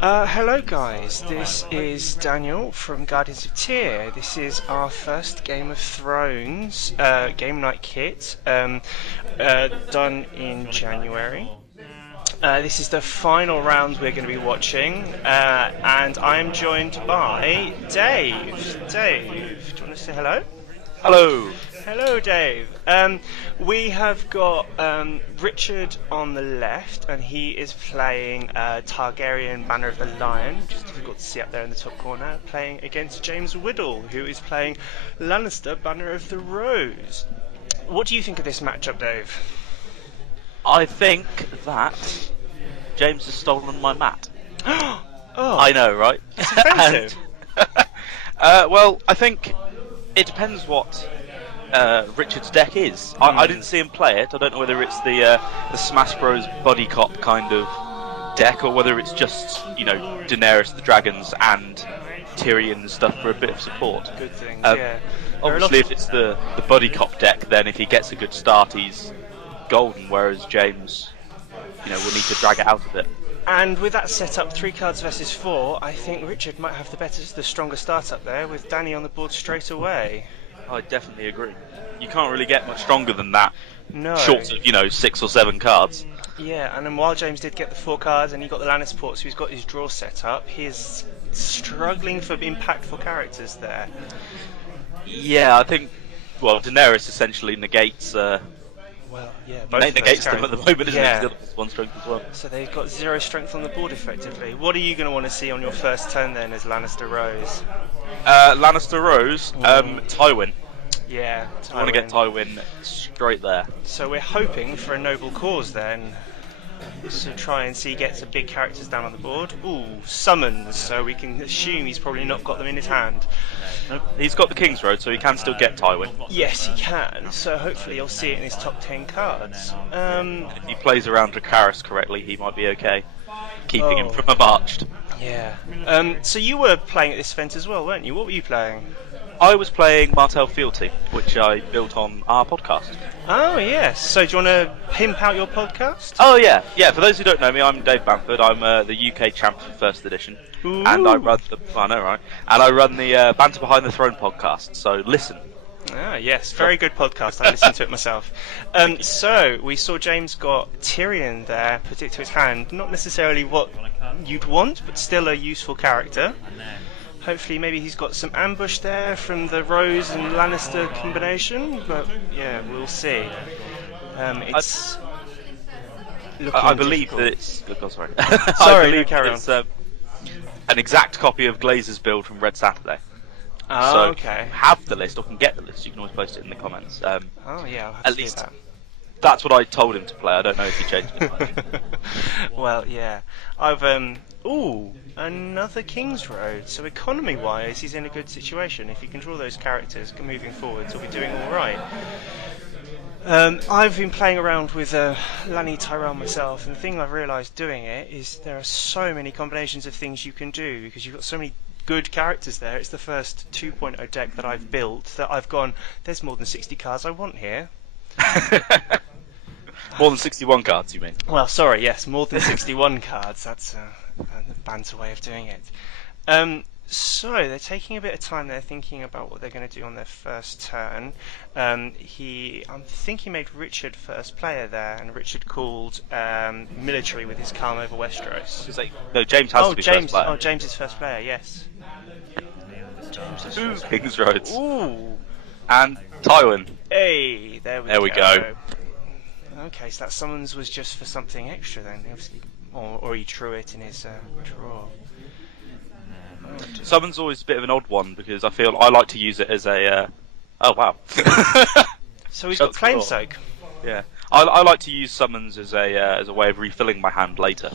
Hello guys, this is Daniel from Guardians of Tyr. This is our first Game of Thrones game night kit, done in January. This is the final round we're going to be watching, and I'm joined by Dave. Dave, do you want to say hello? Hello. Hello, Dave. We have got Richard on the left, and he is playing Targaryen Banner of the Lion, just difficult to see up there in the top corner, playing against James Widdel, who is playing Lannister Banner of the Rose. What do you think of this matchup, Dave? I think that James has stolen my mat. Oh, I know, right? That's offensive. Well, I think it depends what Richard's deck is. I didn't see him play it. I don't know whether it's the Smash Bros. Buddy Cop kind of deck, or whether it's just, Daenerys the Dragons and Tyrion and stuff for a bit of support. Good things, yeah. Obviously, if it's the Buddy Cop deck, then if he gets a good start, he's golden, whereas James, will need to drag it out a bit. And with that setup, 3 cards versus 4, I think Richard might have the stronger start up there, with Danny on the board straight away. I definitely agree. You can't really get much stronger than that. No. Short of, 6 or 7 cards. Yeah, and then while James did get the 4 cards and he got the Lannisport, so he's got his draw set up, he's struggling for impactful characters there. Yeah, I think, Daenerys essentially negates... Well, yeah, negates them at the moment, isn't yeah. it? Because 1 strength as well. So they've got 0 strength on the board, effectively. What are you going to want to see on your first turn, then, as Lannister Rose? Lannister Rose, Tywin. Yeah, I want to get Tywin straight there. So we're hoping for a noble cause, then, to try and see gets some big characters down on the board. Ooh, summons, so we can assume he's probably not got them in his hand. Nope. He's got the King's Road, so he can still get Tywin. Yes, he can, so hopefully you'll see it in his top 10 cards. If he plays around Dracarys correctly, he might be okay, keeping him from a marched. Yeah. So you were playing at this event as well, weren't you? What were you playing? I was playing Martell Fealty, which I built on our podcast. Oh, yes. So do you want to pimp out your podcast? Oh, yeah. Yeah, for those who don't know me, I'm Dave Bamford. I'm the UK champ for First Edition. Ooh. And I run I know, right? And I run the Banter Behind the Throne podcast, so listen. Ah, yes. Very good podcast. I listened to it myself. So, we saw James got Tyrion there, put it to his hand. Not necessarily what you'd want, but still a useful character. Hopefully, maybe he's got some ambush there from the Rose and Lannister combination, but yeah, we'll see. It's I believe that it's... Oh, sorry. Sorry, no, carry on. It's an exact copy of Glazer's build from Red Saturday. Oh, so okay. Have the list, or can get the list. You can always post it in the comments. Oh, yeah, I'll have at to least do that. That's what I told him to play. I don't know if he changed it much. Well, yeah. I've ooh, another King's Road. So economy-wise, he's in a good situation. If he can draw those characters moving forwards, he'll be doing all right. I've been playing around with Lanny Tyrell myself, and the thing I've realised doing it is there are so many combinations of things you can do because you've got so many good characters there. It's the first 2.0 deck that I've built that I've gone, there's more than 60 cards I want here. More than 61 cards, you mean? Well, sorry, yes, more than 61 cards. That's a banter way of doing it. So they're taking a bit of time. They're thinking about what they're going to do on their first turn. I think he made Richard first player there, and Richard called military with his calm over Westeros. No, James has to be first player. Oh, James is first player. Yes. James is first player. King's Roads. Ooh. And Tywin. Hey, there we go. Okay, so that summons was just for something extra then, obviously, or he drew it in his draw. Summon's always a bit of an odd one because I feel I like to use it as a. Oh wow! So he's got Claim Soak. Yeah, I like to use summons as a way of refilling my hand later.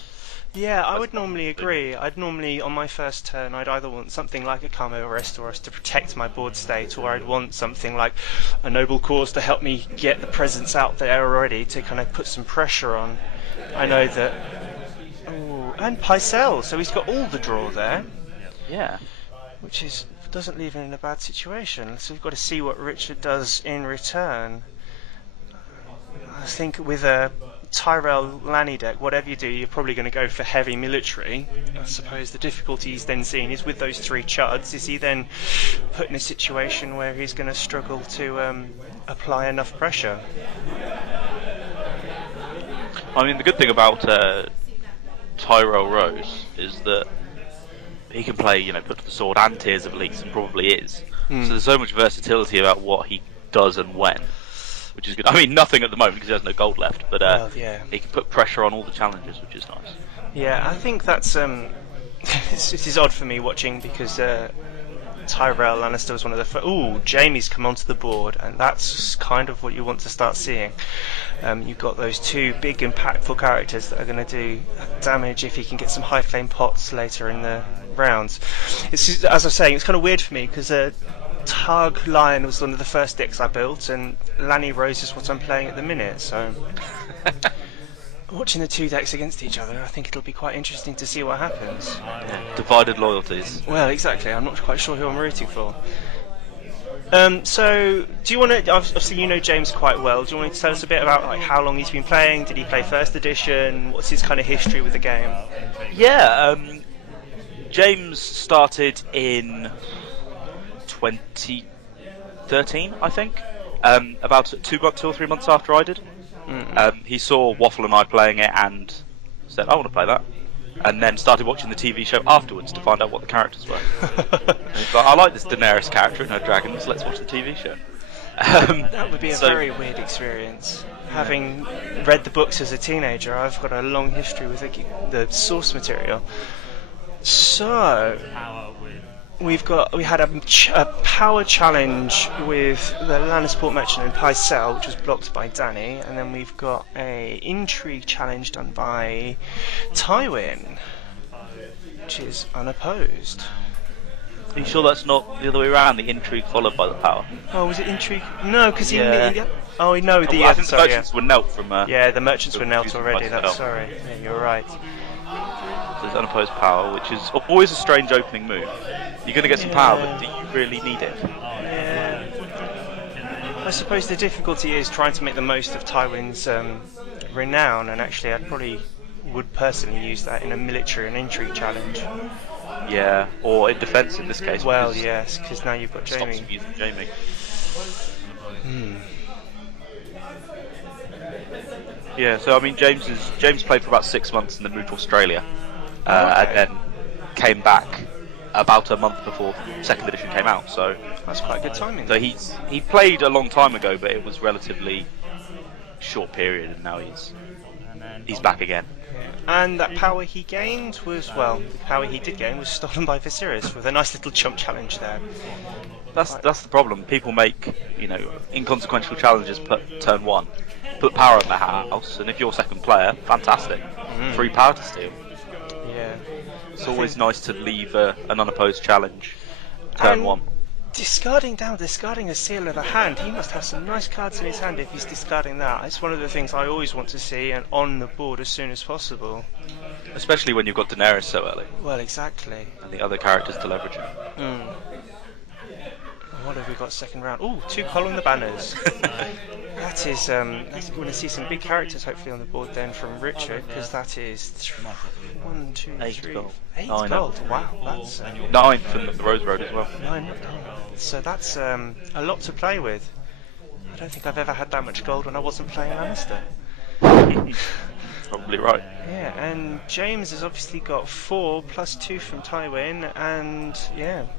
Yeah, I would normally agree. I'd normally, on my first turn, I'd either want something like a Carmo or Restoros to protect my board state, or I'd want something like a Noble Cause to help me get the presence out there already to kind of put some pressure on. I know that... Oh, and Pycelle, so he's got all the draw there. Yeah. Which doesn't leave him in a bad situation. So we've got to see what Richard does in return. I think with Tyrell Lanny deck, whatever you do, you're probably going to go for heavy military. I suppose the difficulty he's then seeing is with those 3 chuds, is he then put in a situation where he's going to struggle to apply enough pressure? I mean, the good thing about Tyrell Rose is that he can play, put to the sword and Tears of Elite, and probably is. So there's so much versatility about what he does and when, which is good. I mean, nothing at the moment because he has no gold left, but he can put pressure on all the challenges, which is nice. Yeah, I think that's it is odd for me watching because Tyrell Lannister was one of the first. Ooh, Jaime's come onto the board, and that's kind of what you want to start seeing. You've got those 2 big impactful characters that are going to do damage if he can get some high flame pots later in the rounds. As I was saying, it's kind of weird for me because Targ Lion was one of the first decks I built, and Lanny Rose is what I'm playing at the minute, so watching the 2 decks against each other, I think it'll be quite interesting to see what happens. Yeah, divided loyalties. Well, exactly. I'm not quite sure who I'm rooting for. So, do you want to? Obviously, you know James quite well. Do you want to tell us a bit about how long he's been playing? Did he play first edition? What's his kind of history with the game? Yeah, James started in 2013, I think. About 2 or 3 months after I did. He saw Waffle and I playing it and said, "I want to play that," and then started watching the TV show afterwards to find out what the characters were. He's like, "I like this Daenerys character and her dragons. Let's watch the TV show." That would be a very weird experience. Having read the books as a teenager, I've got a long history with the source material. So we had a power challenge with the Lannisport Merchant and Pycelle, which was blocked by Danny, and then we've got a intrigue challenge done by Tywin, which is unopposed. Are you sure that's not the other way around? The intrigue followed by the power. Oh, was it intrigue? No, because I think the merchants were knelt from. The merchants were knelt already. Sorry, yeah, you're right. So there's unopposed power, which is always a strange opening move. You're going to get some power, but do you really need it? Yeah. I suppose the difficulty is trying to make the most of Tywin's renown, and actually I probably would personally use that in a military and intrigue challenge. Yeah, or in defence in this case. Well, yes, because now you've got Jaime. Stops using Jaime. Yeah, so I mean, James played for about 6 months and then moved to Australia, and then came back about a month before 2nd edition came out. So that's quite good timing. So he played a long time ago, but it was relatively short period, and now he's back again. And that power he gained was, the power he did gain was stolen by Viserys with a nice little chump challenge there. That's the problem. People make inconsequential challenges turn 1, put power in the house, and if you're second player, fantastic, free power to steal. Yeah, it's always nice to leave an unopposed challenge turn 1. Discarding a seal of the hand, he must have some nice cards in his hand if he's discarding that. It's one of the things I always want to see and on the board as soon as possible. Especially when you've got Daenerys so early. Well, exactly. And the other characters to leverage it. What have we got second round? Ooh, 2 Colin the Banners. That is, we're going to see some big characters hopefully on the board then from Richard, because that is 1, 2, 3, 8 gold. Wow, that's 9 from the Rose Road as well. 9. So that's a lot to play with. I don't think I've ever had that much gold when I wasn't playing Lannister. Probably right. Yeah, and James has obviously got 4 plus 2 from Tywin, and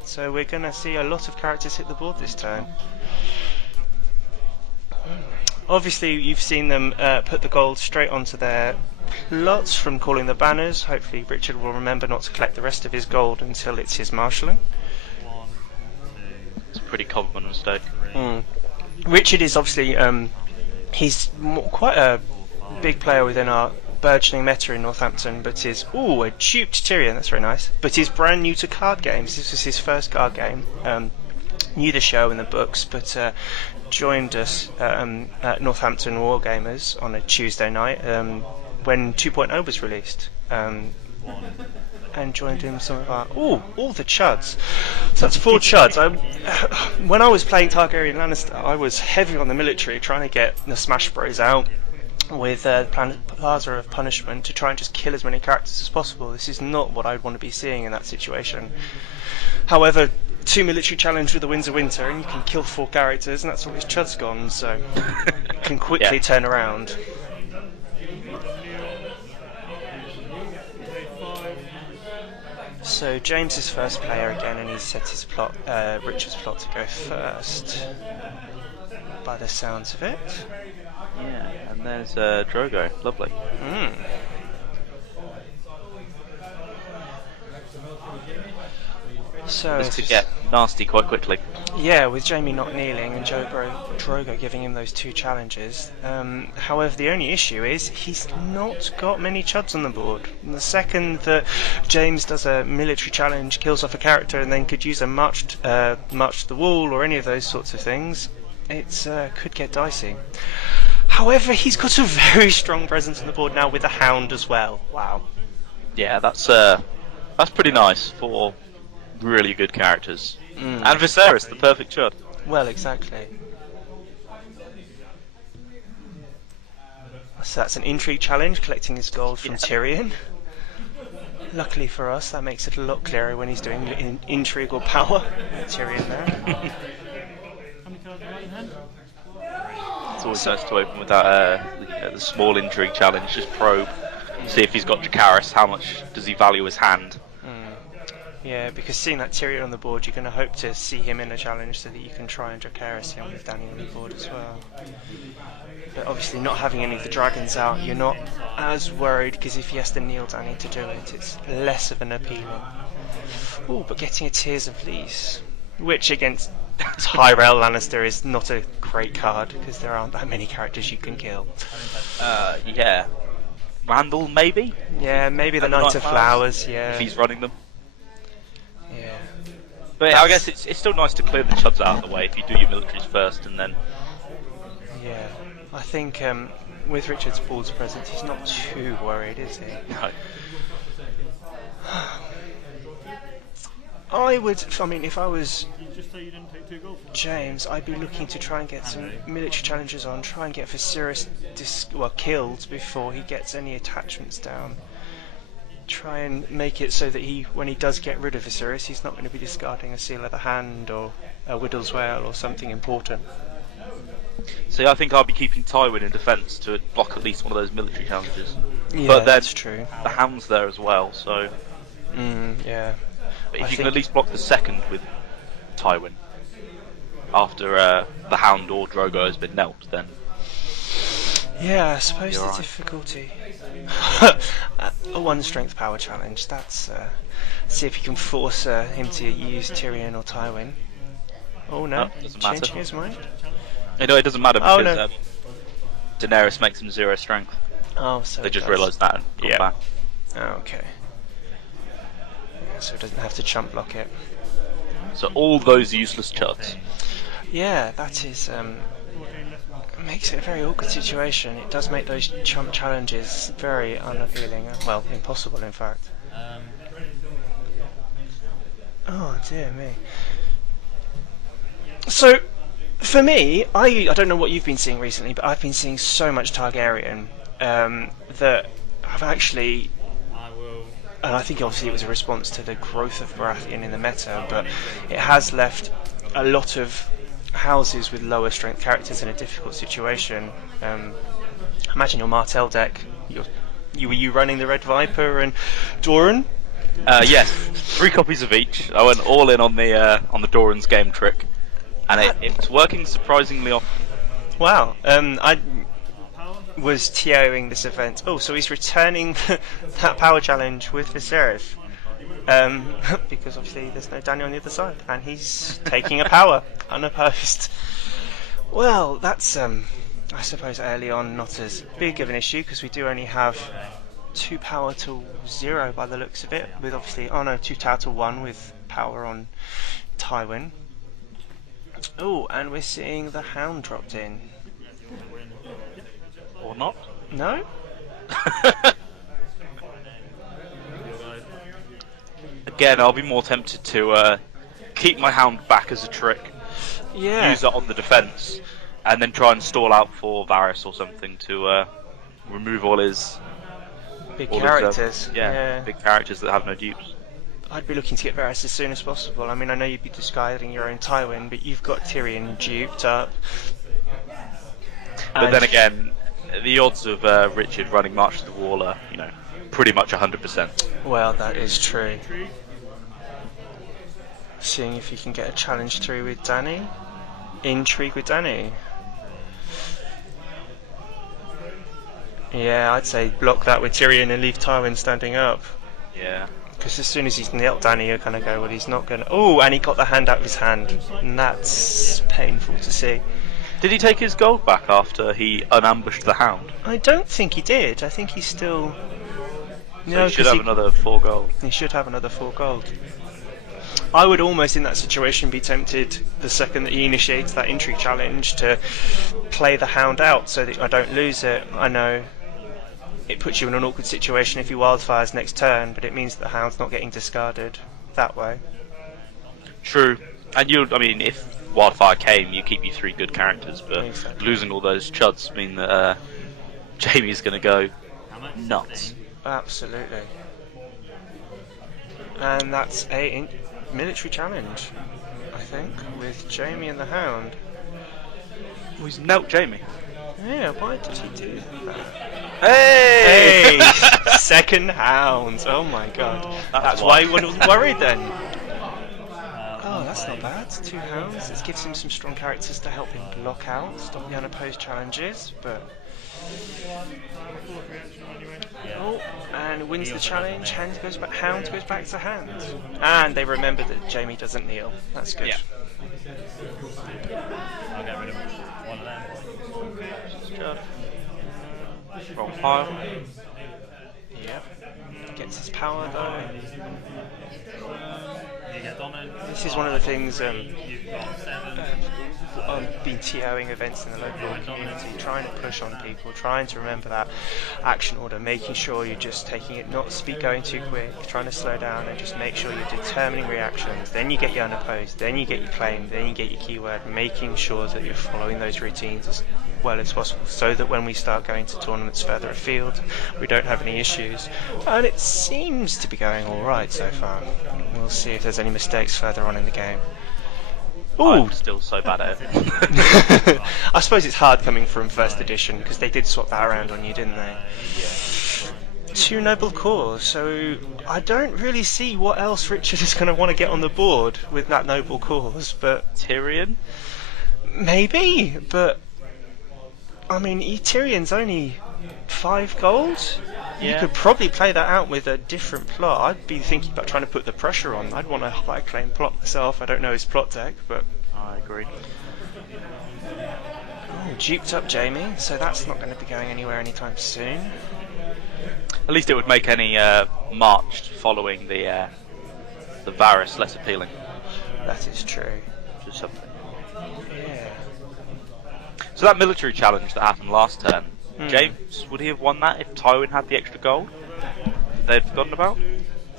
so we're going to see a lot of characters hit the board this turn. Obviously, you've seen them put the gold straight onto their plots from calling the banners. Hopefully, Richard will remember not to collect the rest of his gold until it's his marshalling. It's a pretty common mistake. Richard is obviously he's quite a big player within our burgeoning meta in Northampton, but is a duped Tyrion. That's very nice. But he's brand new to card games. This was his first card game. Knew the show and the books, but joined us at Northampton Wargamers on a Tuesday night when 2.0 was released, and joined in some of our all the chuds. So that's 4 chuds. When I was playing Targaryen Lannister, I was heavy on the military, trying to get the Smash Bros out. with Plaza of Punishment to try and just kill as many characters as possible. This is not what I'd want to be seeing in that situation. However, 2 military challenge with the Winds of Winter, and you can kill 4 characters, and that's all his chud's gone, so it can quickly turn around. So James is first player again, and he's set his plot, Richard's plot to go first, by the sounds of it. Yeah, and there's Drogo. Lovely. So this could get nasty quite quickly. Yeah, with Jamie not kneeling and Drogo giving him those 2 challenges. However, the only issue is he's not got many chuds on the board. And the second that James does a military challenge, kills off a character, and then could use a march to the wall or any of those sorts of things, it could get dicey. However, he's got a very strong presence on the board now with the Hound as well. Wow. Yeah, that's pretty nice for really good characters. And Viserys, the perfect chud. Well, exactly. So that's an intrigue challenge, collecting his gold from Tyrion. Luckily for us, that makes it a lot clearer when he's doing intrigue or power. Tyrion there. It's always nice to open with that the small intrigue challenge, just probe, see if he's got Dracarys, how much does he value his hand. Yeah, because seeing that Tyrion on the board, you're going to hope to see him in a challenge so that you can try and Dracarys him with Dany on the board as well. But obviously not having any of the dragons out, you're not as worried, because if he has to kneel Dany to do it, it's less of an appealing. Oh, but getting a Tears of Lys, which against Tyrell Lannister is not a great card, because there aren't that many characters you can kill. Yeah. Randall, maybe? Yeah, maybe the Knight of Flowers, yeah. If he's running them. Yeah. But I guess it's still nice to clear the chuds out of the way if you do your militaries first and then... Yeah. I think with Richard's board's presence, he's not too worried, is he? No. I mean, if I was James, I'd be looking to try and get some military challenges on, try and get Viserys killed before he gets any attachments down. Try and make it so that when he does get rid of Viserys, he's not going to be discarding a Seal of the Hand or a Widdel's Wail or something important. See, I think I'll be keeping Tywin in defence to block at least one of those military challenges. Yeah, but that's true. The Hound's there as well, so... yeah. But if you can at least block the second with Tywin, after the Hound or Drogo has been knelt, then... Yeah, I suppose the difficulty... a 1 strength power challenge, that's... see if you can force him to use Tyrion or Tywin. Oh no, changing his mind? No, it doesn't matter because Daenerys makes him 0 strength. Oh, so they just realised that and gone back. Oh, okay. Yeah, so it doesn't have to chump block it. So all those useless chuds. Yeah, that is... makes it a very awkward situation. It does make those chump challenges very unappealing. Well, impossible in fact. Oh dear me. So, for me, I don't know what you've been seeing recently, but I've been seeing so much Targaryen that I've actually... And I think obviously it was a response to the growth of Baratheon in the meta, but it has left a lot of houses with lower strength characters in a difficult situation. Imagine your Martell deck. Were you running the Red Viper and Doran? Yes, 3 copies of each. I went all in on the Doran's game trick, and it's working surprisingly often. Wow. I was TOing this event. Oh, so he's returning that power challenge with Viserys. Because obviously there's no Dany on the other side, and he's taking a power unopposed. Well, that's I suppose early on not as big of an issue, because we do only have 2 power to 0 by the looks of it, with obviously 2 power to 1 with power on Tywin. Oh, and we're seeing the Hound dropped in. Or not? No? Again, I'll be more tempted to keep my Hound back as a trick. Yeah. Use that on the defence, and then try and stall out for Varys or something to remove all his Big all characters. His, big characters that have no dupes. I'd be looking to get Varys as soon as possible. I mean, I know you'd be discarding your own Tywin, but you've got Tyrion duped up. But then again, the odds of Richard running March to the Wall are, pretty much 100%. Well, that is true. Seeing if you can get a challenge through with Dany. Intrigue with Dany. Yeah, I'd say block that with Tyrion and leave Tywin standing up. Yeah. Because as soon as he's nailed Dany, you're going to go, well, he's not going to... Oh, and he got the hand out of his hand. And that's painful to see. Did he take his gold back after he unambushed the Hound? I don't think he did. I think he's still... So he should have another 4 gold. He should have another 4 gold. I would almost, in that situation, be tempted, the second that he initiates that intrigue challenge, to play the Hound out so that I don't lose it. I know it puts you in an awkward situation if he wildfires next turn, but it means that the Hound's not getting discarded that way. True. And if wildfire came, you keep your 3 good characters, but exactly. Losing all those chuds mean that Jaime's going to go nuts. Absolutely. And that's a military challenge, I think, with Jaime and the Hound. Well, he's knelt Jaime. Yeah, why did he do that? Hey! Second Hound. Oh my god. That's why he wasn't worried then. Oh, that's not bad. 2 Hounds. It gives him some strong characters to help him block out, stop the unopposed challenges, but... Oh, and wins the challenge. Hound goes back to hand. And they remember that Jaime doesn't kneel. That's good. Yeah. I'll get rid of one of them. Wrong pile. Yep. Gets his power though. This is one of the things I've been TOing events in the local community, trying to push on people, trying to remember that action order, making sure you're just taking it, not going too quick, trying to slow down and just make sure you're determining reactions, then you get your unopposed, then you get your claim, then you get your keyword, making sure that you're following those routines as well as possible so that when we start going to tournaments further afield we don't have any issues, and it seems to be going alright so far. We'll see if there's any mistakes further on in the game. Ooh. I'm still so bad at it. I suppose it's hard coming from first edition because they did swap that around on you, didn't they? Yeah. 2 noble cores, so I don't really see what else Richard is going to want to get on the board with that noble cause, but... Tyrion? Maybe, but... I mean, Tyrion's only 5 gold? Yeah. You could probably play that out with a different plot. I'd be thinking about trying to put the pressure on. I'd want a high claim plot myself. I don't know his plot deck, but... I agree. Oh, duped up Jaime, so that's not going to be going anywhere anytime soon. At least it would make any march following the Varys less appealing. That is true. Just something. Yeah. So that military challenge that happened last turn, James, would he have won that if Tywin had the extra gold they'd forgotten about?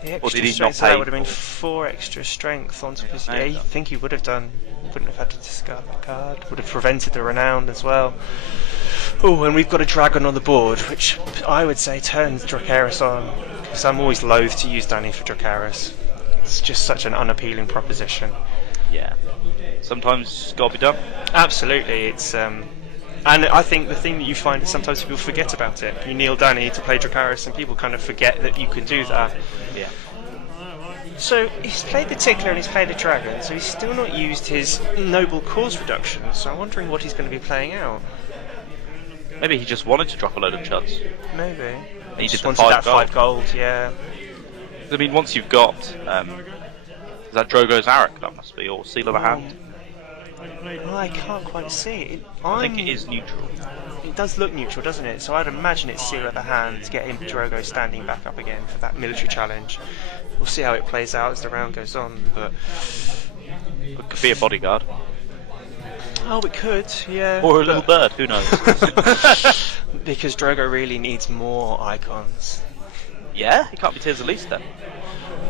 The Or did he extra not strength, so that pay would have been for 4 extra strength on top of his... No, Yeah, I no. think he would have done. Wouldn't have had to discard the card. Would have prevented the renown as well. Oh, and we've got a dragon on the board, which I would say turns Dracarys on, because I'm always loath to use Dany for Dracarys. It's just such an unappealing proposition. Yeah. Sometimes it's got to be done. Absolutely, it's... And I think the thing that you find is sometimes people forget about it. You kneel Dany to play Dracarys and people kind of forget that you can do that. Yeah. So he's played the Tickler and he's played the Dragon, so he's still not used his Noble Cause reduction, so I'm wondering what he's going to be playing out. Maybe he just wanted to drop a load of chuds. Maybe. He just did the wanted that 5 5 gold, yeah. I mean, once you've got... is that Drogo's Arak, that must be, or Seal of the Hand? Well, I can't quite see it. I think it is neutral. It does look neutral, doesn't it? So I'd imagine it's Seal of the Hand to get him Drogo standing back up again for that military challenge. We'll see how it plays out as the round goes on, but... It could be a bodyguard. Oh, it could, yeah. Or a little bird, who knows? Because Drogo really needs more icons. Yeah, he can't be Tyr's Elise then.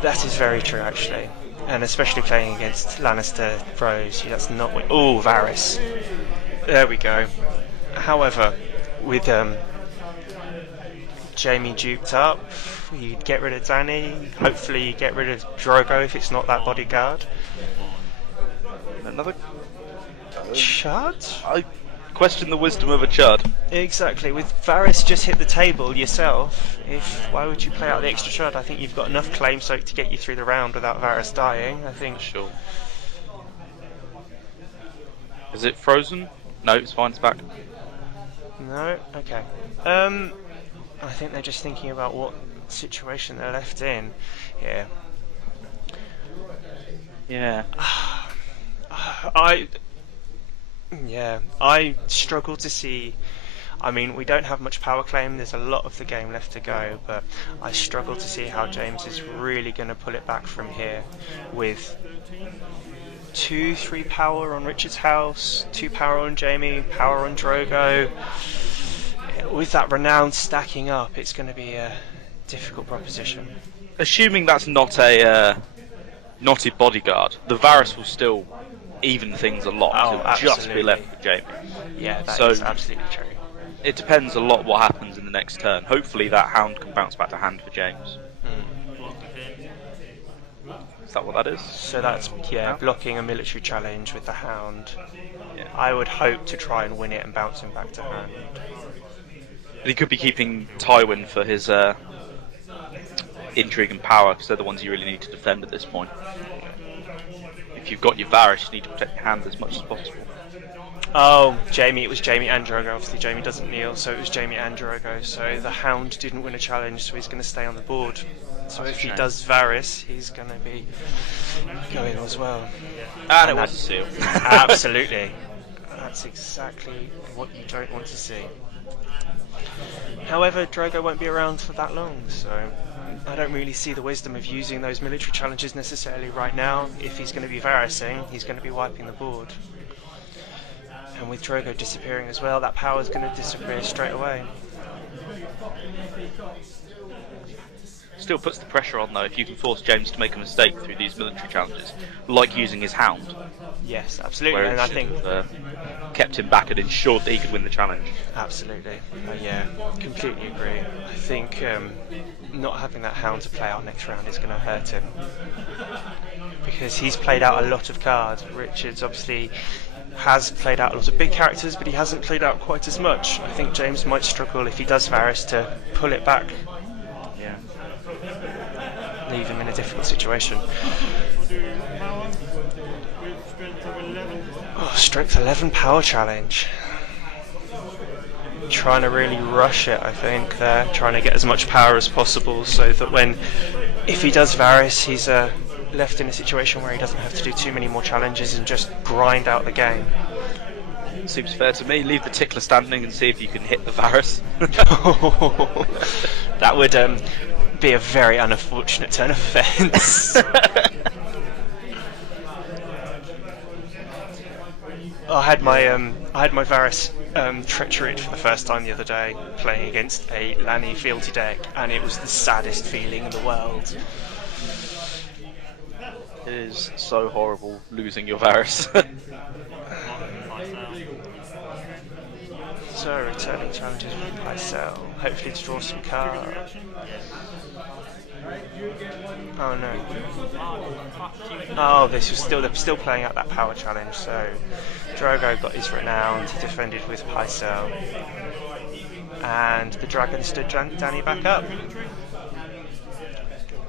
That is very true, actually. And especially playing against Lannister pros, that's not what... Oh, Varys. There we go. However, with Jamie duped up. You get rid of Danny. Hopefully you get rid of Drogo if it's not that bodyguard. Another Chud? I question the wisdom of a chud. Exactly. With Varys just hit the table yourself, why would you play out the extra chud? I think you've got enough claim soak to get you through the round without Varys dying. I think. Sure. Is it frozen? No, it's fine, it's back. No? Okay. I think they're just thinking about what situation they're left in. Yeah. I struggle to see. I mean, we don't have much power claim, there's a lot of the game left to go, but I struggle to see how James is really going to pull it back from here with 2-3 power on Richard's house, 2 power on Jamie, power on Drogo. With that renown stacking up, it's going to be a difficult proposition. Assuming that's not a bodyguard, the Varys will still even things a lot. Oh, He'll just be left with Jamie. Yeah, that is absolutely true. It depends a lot what happens in the next turn. Hopefully that hound can bounce back to hand for James. Is that what that is? So that's, blocking a military challenge with the hound. Yeah. I would hope to try and win it and bounce him back to hand. But he could be keeping Tywin for his intrigue and power, because they're the ones you really need to defend at this point. If you've got your Varys, you need to protect your hand as much as possible. Oh, Jamie, it was Jamie and Drogo. Obviously Jamie doesn't kneel, so it was Jamie and Drogo. So the hound didn't win a challenge, so he's going to stay on the board. So if he does Varys, he's going to be going as well. And it was a seal. Absolutely. That's exactly what you don't want to see. However, Drogo won't be around for that long, so I don't really see the wisdom of using those military challenges necessarily right now. If he's going to be Varysing, he's going to be wiping the board. And with Drogo disappearing as well, that power is going to disappear straight away. Still puts the pressure on though, if you can force James to make a mistake through these military challenges, like using his hound. Yes, absolutely, and I think kept him back and ensured that he could win the challenge. Absolutely, completely agree. I think not having that hound to play out next round is going to hurt him, because he's played out a lot of cards. Richards obviously has played out a lot of big characters, but he hasn't played out quite as much. I think James might struggle if he does Varys to pull it back. Yeah. Leave him in a difficult situation. Oh, strength 11 power challenge. Trying to really rush it, I think. They're trying to get as much power as possible so that if he does Varys, he's left in a situation where he doesn't have to do too many more challenges and just grind out the game. Seems fair to me. Leave the tickler standing and see if you can hit the Varys. That would be a very unfortunate turn of events. I had my Varys treachery for the first time the other day, playing against a Lanny fealty deck, and it was the saddest feeling in the world. It is so horrible losing your Varys. So returning challenges with Pycelle, hopefully to draw some cards. Oh no. Oh, they're still playing out that power challenge, so Drogo got his renown, he defended with Pycelle. And the dragon stood Danny back up.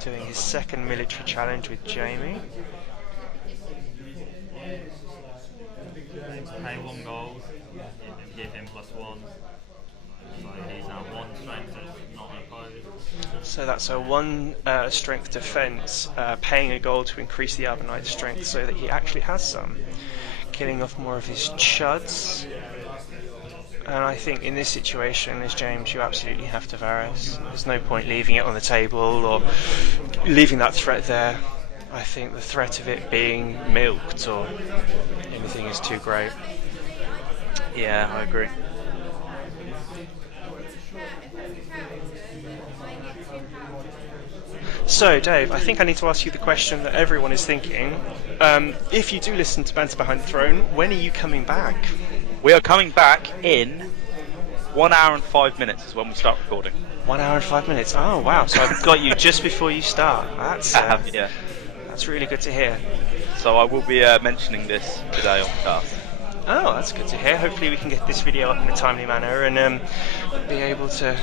Doing his second military challenge with Jamie. Pay 1 gold and give him +1. So he's now 1 strength, not opposed. So that's a 1 strength defense, paying a gold to increase the Arbonite's strength so that he actually has some. Killing off more of his chuds. And I think in this situation, as James, you absolutely have to Varys. There's no point leaving it on the table or leaving that threat there. I think the threat of it being milked or anything is too great. Yeah, I agree. So, Dave, I think I need to ask you the question that everyone is thinking. If you do listen to Banter Behind the Throne, when are you coming back? We are coming back in 1 hour and 5 minutes is when we start recording. 1 hour and 5 minutes. Oh wow! So I've got you just before you start. That's Yeah. that's really good to hear. So I will be mentioning this today on the cast. Oh, that's good to hear. Hopefully we can get this video up in a timely manner and be able to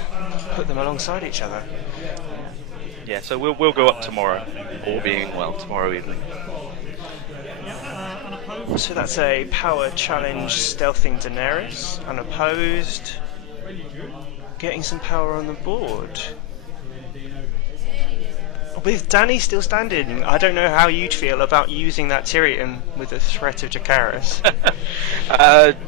put them alongside each other. Yeah, so we'll go up tomorrow, all being well, tomorrow evening. So that's a power challenge stealthing Daenerys, unopposed, getting some power on the board. With Dany still standing, I don't know how you'd feel about using that Tyrion with the threat of Jacaerys.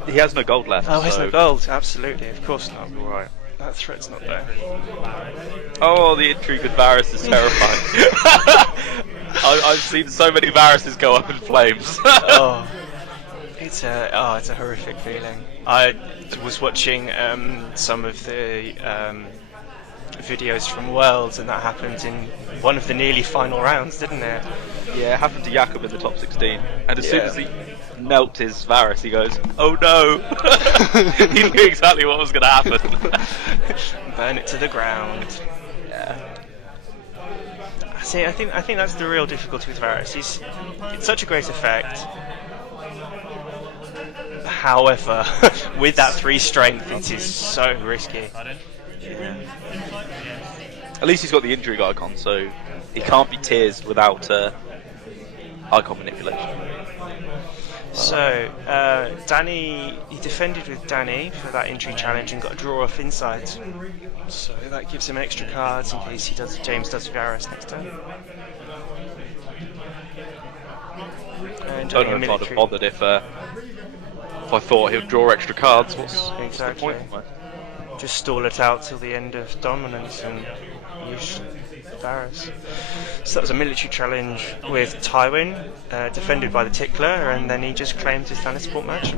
He has no gold left. Oh, he has so... no gold, absolutely, of course not. Right, that threat's not there. Oh, the intrigue with Varys is terrifying. I've seen so many Varyses go up in flames. Oh, it's a horrific feeling. I was watching some of the videos from Worlds, and that happened in one of the nearly final rounds, didn't it? Yeah, it happened to Jakob in the top 16, and as soon as he knelt his Varys, he goes, "Oh no!" He knew exactly what was going to happen. Burn it to the ground. Yeah. See, I think that's the real difficulty with Varys. It's such a great effect. However, with that 3 strength, it is so risky. Yeah. At least he's got the intrigue icon, so he can't be Tyrs without icon manipulation. So, he defended with Dany for that intrigue challenge and got a draw off inside. So that gives him extra cards in case James does Varys next turn. And I don't know if I'd have bothered if I thought he would draw extra cards. What's the point? Just stall it out till the end of dominance and use Varys. So that was a military challenge with Tywin, defended by the Tickler, and then he just claimed his Thanos support match.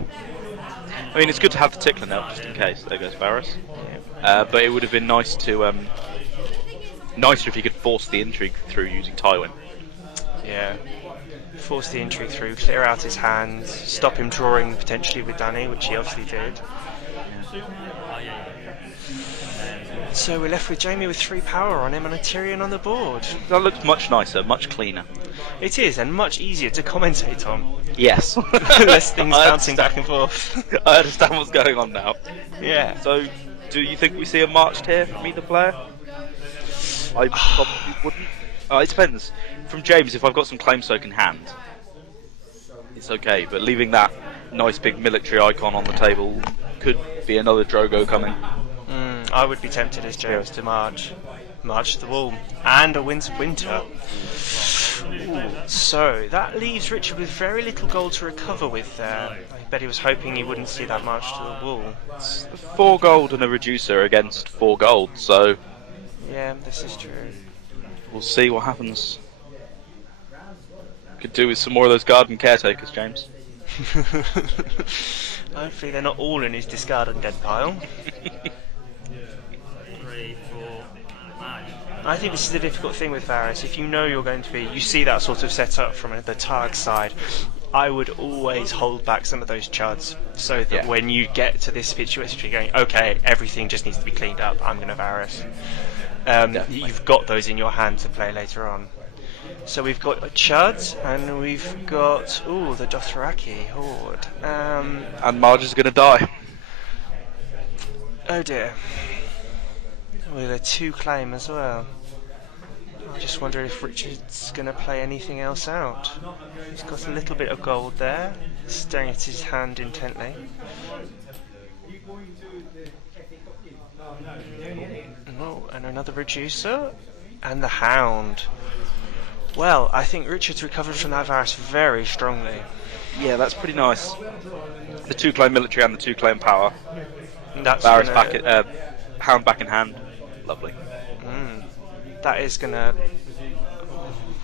I mean, it's good to have the Tickler now, just in case. There goes Varys. Yeah. But it would have been nice to nicer if he could force the intrigue through using Tywin. Yeah. Force the intrigue through, clear out his hands, stop him drawing potentially with Dany, which he obviously did. So we're left with Jaime with 3 power on him and a Tyrion on the board. That looks much nicer, much cleaner. It is, and much easier to commentate on. Yes. Less things bouncing back and forth. I understand what's going on now. Yeah. So, do you think we see a marched here from either player? I probably wouldn't. It depends. From James, if I've got some claim soak in hand, it's okay, but leaving that nice big military icon on the table could be another Drogo coming. I would be tempted as James to march the wall, and a winter. Ooh, so that leaves Richard with very little gold to recover with there. I bet he was hoping he wouldn't see that march to the wall. It's 4 gold and a reducer against 4 gold, so yeah, this is true. We'll see what happens. Could do with some more of those garden caretakers, James. Hopefully they're not all in his discard and dead pile. 3, 4, 9. I think this is the difficult thing with Varys. If you know you're going to be, you see that sort of setup from the Targ side, I would always hold back some of those chuds so that when you get to this situation, you're going, okay, everything just needs to be cleaned up. I'm going to Varys. You've got those in your hand to play later on. So we've got a Chud, and we've got the Dothraki horde. And Marge is going to die. Oh dear. With a 2 claim as well. I just wonder if Richard's going to play anything else out. He's got a little bit of gold there, staring at his hand intently. Oh, and another reducer, and the Hound. Well, I think Richard's recovered from that Varys very strongly. Yeah, that's pretty nice. The 2 claim military and the 2 claim power. That's Varys back at Hound back in hand. Lovely. That is gonna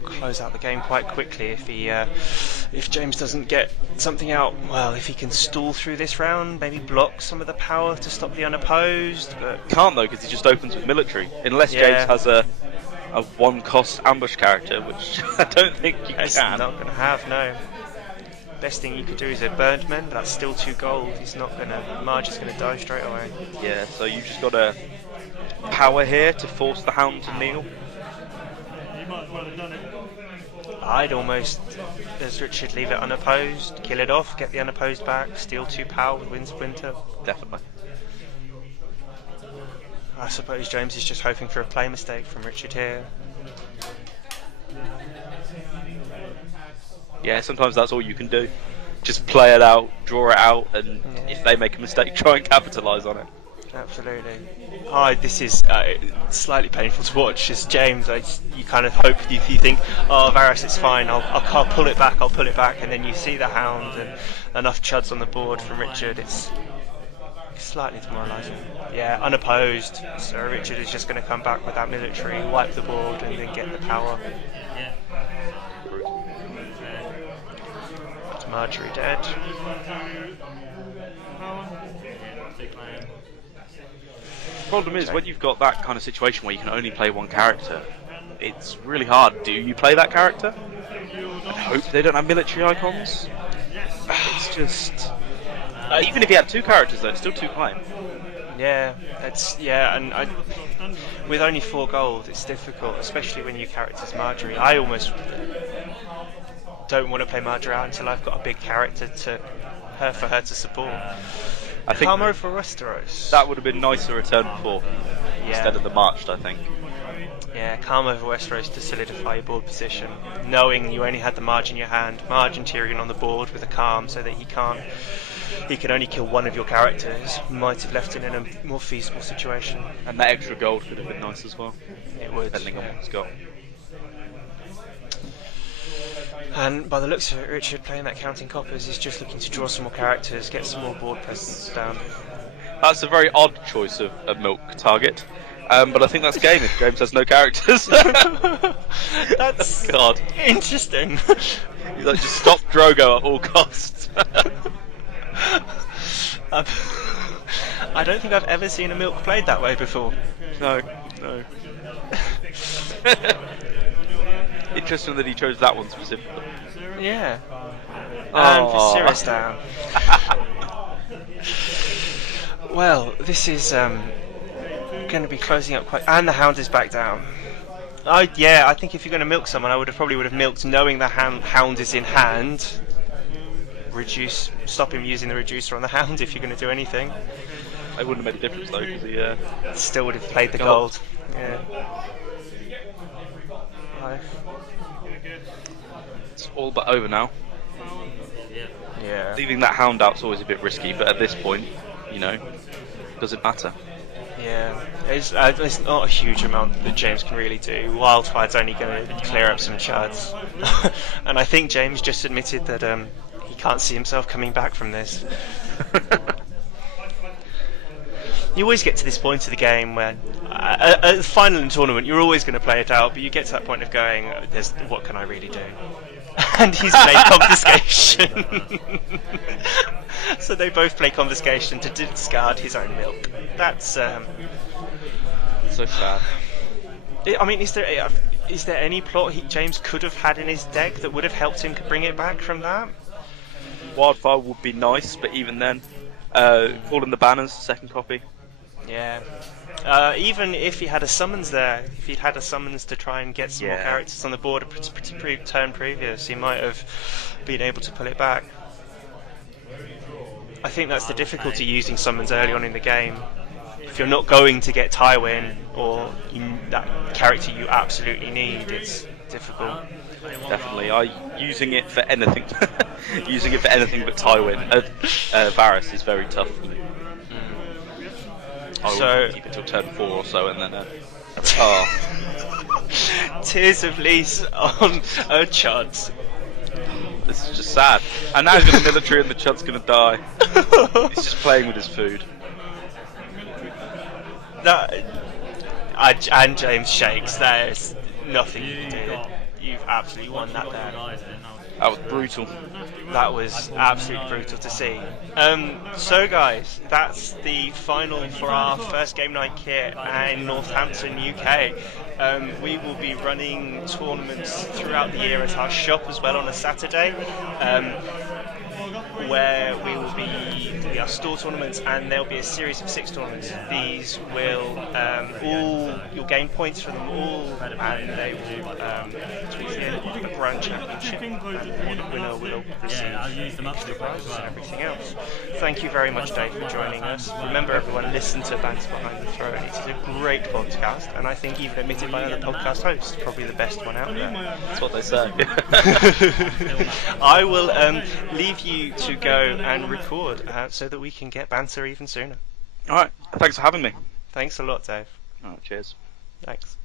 close out the game quite quickly if James doesn't get something out. Well, if he can stall through this round, maybe block some of the power to stop the unopposed. But can't though, because he just opens with military. Unless James has a 1-cost ambush character, which I don't think you it's can. not going to have, no. best thing you could do is a Burnedman, but that's still 2 gold. He's not gonna. Marge is gonna die straight away. Yeah, so you just got to power here to force the Hound to kneel. You might as well have done it. I'd almost, as Richard, leave it unopposed, kill it off, get the unopposed back, steal 2 power with Wind Splinter. Definitely. I suppose James is just hoping for a play mistake from Richard here. Yeah, sometimes that's all you can do. Just play it out, draw it out, and if they make a mistake, try and capitalise on it. Absolutely. Oh, this is slightly painful to watch. As James, you kind of hope, you think, oh, Varus, it's fine, I'll pull it back, and then you see the Hound and enough chuds on the board from Richard. It's slightly demoralising. Yeah, unopposed. So Richard is just going to come back with that military, wipe the board, and then get the power. Yeah. Marjorie dead. Problem is, when you've got that kind of situation where you can only play one character, it's really hard. Do you play that character and hope they don't have military icons? It's just... even if you had 2 characters though, it's still 2 claim. Yeah, and with only 4 gold, it's difficult, especially when your character's Marjorie. I almost don't want to play Marjorie out until I've got a big character for her to support. I think Camo for Westeros. that would have been nicer a turn before instead of the marched, I think. Yeah, Camo for Westeros to solidify your board position, knowing you only had the Marge in your hand. Marge and Tyrion on the board with a calm, so that he can only kill one of your characters. Might have left it in a more feasible situation. And that extra gold could have been nice as well. It would. Depending on what it's got. And by the looks of it, Richard, playing that Counting Coppers, is just looking to draw some more characters, get some more board presence down. That's a very odd choice of a milk target. But I think that's game if James has no characters. That's God. Interesting. He's like, just stop Drogo at all costs. I don't think I've ever seen a milk played that way before. No. Interesting that he chose that one specifically. Yeah. And for Siristan. Well, this is going to be closing up quite... And the Hound is back down. I think if you're going to milk someone, I probably would have milked knowing the Hound is in hand. Stop him using the reducer on the Hound if you're going to do anything. It wouldn't have made a difference though, because he still would have played the gold. Yeah. It's all but over now. Yeah. Leaving that Hound out's always a bit risky, but at this point, doesn't matter. Yeah, it's not a huge amount that James can really do. Wildfire's only going to clear up some chuds. And I think James just admitted that he can't see himself coming back from this. You always get to this point of the game where, at the final in the tournament, you're always going to play it out, but you get to that point of going, what can I really do? And he's played Confiscation. So they both play Confiscation to discard his own milk. That's so sad. I mean, is there any plot James could have had in his deck that would have helped him bring it back from that? Wildfire would be nice, but even then, Falling the Banners, second copy. Yeah. Even if he had a summons there, if he'd had a summons to try and get some more characters on the board turn previous, he might have been able to pull it back. I think that's the difficulty using summons early on in the game. If you're not going to get Tywin or that character you absolutely need, it's difficult. Definitely, using it for anything, using it for anything but Tywin. Varys is very tough for me. I will keep it till turn 4 or so, and then Tears of Lease on Chuds. This is just sad. And now he's got a military, and the Chud's gonna die. He's just playing with his food. And James shakes. There's nothing you can do. You've absolutely won that there. That was brutal. That was absolutely brutal to see. So guys, that's the final for our first game night kit in Northampton, UK. We will be running tournaments throughout the year at our shop as well on a Saturday. where we will be our store tournaments, and there'll be a series of 6 tournaments. These will all you'll gain points for them all, and they will towards the end a grand championship, and the winner will receive prizes and everything else. Thank you very much, Dave, for joining us. Remember, everyone, listen to Banter Behind the Throne. It's a great podcast, and I think even admitted by other podcast hosts, probably the best one out there. That's what they say. I will leave you to go and record so that we can get banter even sooner. Alright, thanks for having me. Thanks a lot, Dave. Alright, cheers. Thanks.